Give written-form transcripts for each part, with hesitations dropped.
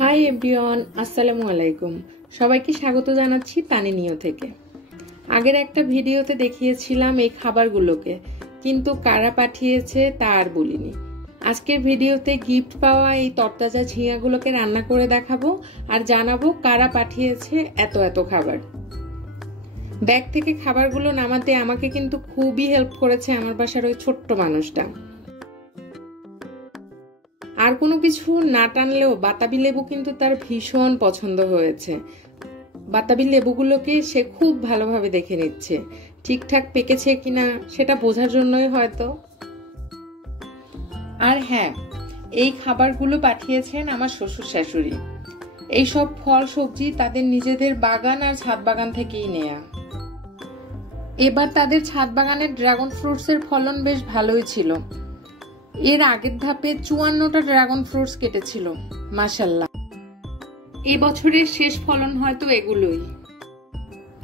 Hi everyone, আসসালামু আলাইকুম। সবাইকে স্বাগত জানাচ্ছি তানিনিও থেকে। আগের একটা ভিডিওতে দেখিয়েছিলাম এই খাবারগুলোকে, কিন্তু কারা পাঠিয়েছে তা আর বলিনি। আজকের ভিডিওতে গিফট পাওয়া এই তরতাজা ঝিঙাগুলোকে রান্না করে দেখাবো আর জানাবো কারা পাঠিয়েছে এত এত খাবার। ব্যাগ থেকে খাবারগুলো নামাতে আমাকে কিন্তু খুবই হেল্প করেছে আমার বাসার ওই ছোট্ট মানুষটা। আর কোনো কিছু না টানলেও বাতাবি লেবু কিন্তু তার ভীষণ পছন্দ হয়েছে। বাতাবি লেবুগুলোকে সে খুব ভালোভাবে দেখে নিচ্ছে, ঠিকঠাক পেকেছে কিনা সেটা বোঝার জন্যই হয়তো। আর হ্যাঁ, এই খাবারগুলো পাঠিয়েছেন আমার শ্বশুর শাশুড়ি। এইসব ফল সবজি তাদের নিজেদের বাগান আর ছাদ বাগান থেকেই নেয়া। এবার তাদের ছাদ বাগানের ড্রাগন ফ্রুটসের ফলন বেশ ভালোই ছিল। এর আগের ধাপে 54টা ড্রাগন ফ্রুটস কেটেছিল, মাশাআল্লাহ। এই বছরের শেষ ফলন হয়তো এগুলোই।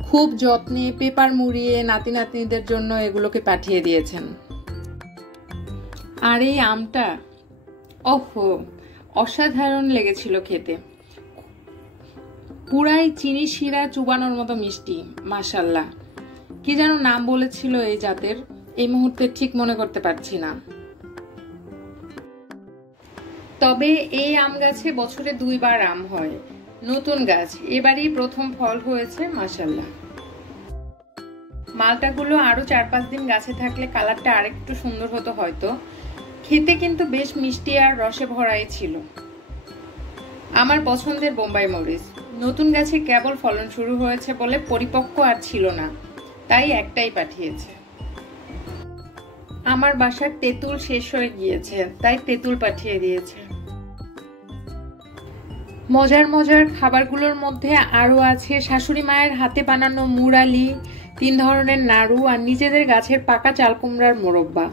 খুব যত্নে পেপার মুড়িয়ে নাতি নাতনিদের জন্য এগুলোকে পাঠিয়ে দিয়েছেন। আর এই আমটা, ওহো, অসাধারণ লেগেছিল খেতে। পুরাই চিনি শিরা চুবানোর মতো মিষ্টি, মাশাআল্লাহ। কি যেন নাম বলেছিল এই জাতের, এই মুহূর্তে ঠিক মনে করতে পারছি না। তবে এই আম গাছে বছরে 2 বার আম হয়। নতুন গাছ, এবারই প্রথম ফল হয়েছে, মাশাআল্লাহ। মালটাগুলো আরো 4-5 দিন গাছে থাকলে কালারটা আরেকটু সুন্দর হতো হয়তো। খেতে কিন্তু বেশ মিষ্টি আর রসে ভরাই ছিল। আমার পছন্দের বোম্বাই মরিচ। নতুন গাছে কেবল ফলন শুরু হয়েছে বলে পরিপক্ক আর ছিল না, তাই একটাই পাঠিয়েছে। আমার বাসার তেঁতুল শেষ হয়ে গিয়েছে, তাই তেঁতুল পাঠিয়ে দিয়েছে। মজার মজার খাবারগুলোর মধ্যে আরো আছে শাশুড়ি মায়ের হাতে বানানো মুড়ালি, 3 ধরনের নাড়ু আর নিজেদের গাছের পাকা চাল কুমড়ার মোরব্বা।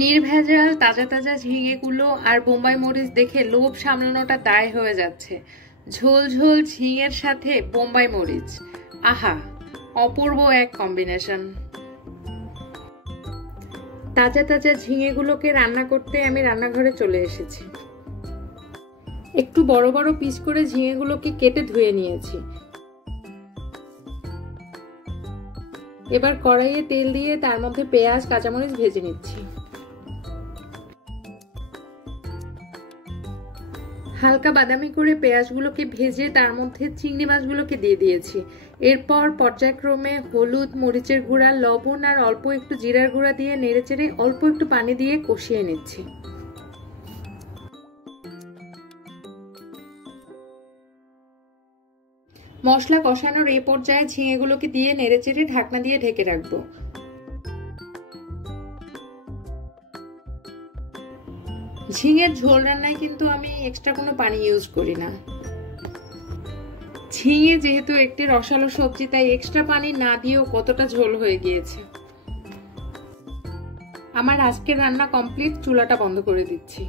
নির্ভেজাল তাজা তাজা ঝিঙেগুলো আর বোম্বাই মরিচ দেখে লোভ সামলানোটা দায় হয়ে যাচ্ছে। ঝোল ঝোল ঝিঙের সাথে বোম্বাই মরিচ, আহা, অপূর্ব এক কম্বিনেশন। তাজা তাজা ঝিঙেগুলোকে রান্না করতে আমি রান্নাঘরে চলে এসেছি। একটু বড় বড় পিস করে ঝিঙেগুলোকে কেটে ধুয়ে নিয়েছি। এবার কড়াইয়ে তেল দিয়ে তার মধ্যে পেঁয়াজ কাঁচামরিচ ভেজে নিচ্ছি। হালকা বাদামি করে পেঁয়াজগুলোকে ভেজে তার মধ্যে চিংড়ি মাছগুলোকে দিয়ে দিয়েছি। এরপর পর্যায়ক্রমে হলুদ, মরিচের গুঁড়া, লবণ আর অল্প একটু জিরার গুঁড়া দিয়ে নেড়েচেড়ে অল্প একটু পানি দিয়ে কষিয়ে নিচ্ছি। মশলা কষানোর এই পর্যায়ে ঝিঙেগুলোকে দিয়ে নেড়েচেড়ে ঢাকনা দিয়ে ঢেকে রাখবো। ঝিঙের ঝোল রান্নায় কিন্তু আমি এক্সট্রা কোনো পানি ইউজ করি না। ঝিঙে যেহেতু একটি রসালো সবজি, তাই এক্সট্রা পানি না দিয়েও কতটা ঝোল হয়ে গিয়েছে। আমার আজকের রান্না কমপ্লিট, চুলাটা বন্ধ করে দিচ্ছি।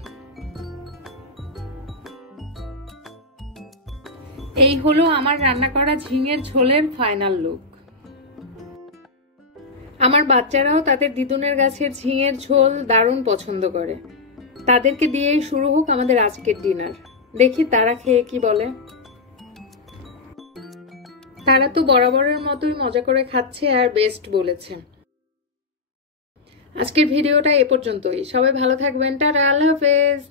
এই হলো আমার রান্না করা ঝিঙের ঝোলের ফাইনাল লুক। আমার বাচ্চারাও তাদের দিদুনের গাছের ঝিঙের ঝোল দারুণ পছন্দ করে। তাদেরকে দিয়েই শুরু হোক আমাদের আজকের ডিনার। দেখি তারা খেয়ে কি বলে। তারা তো বরাবরের মতোই মজা করে খাচ্ছে আর বেস্ট বলেছে। আজকের ভিডিওটা এ পর্যন্তই। সবাই ভালো থাকবেন, টাটা, আল্লাহ হাফেজ।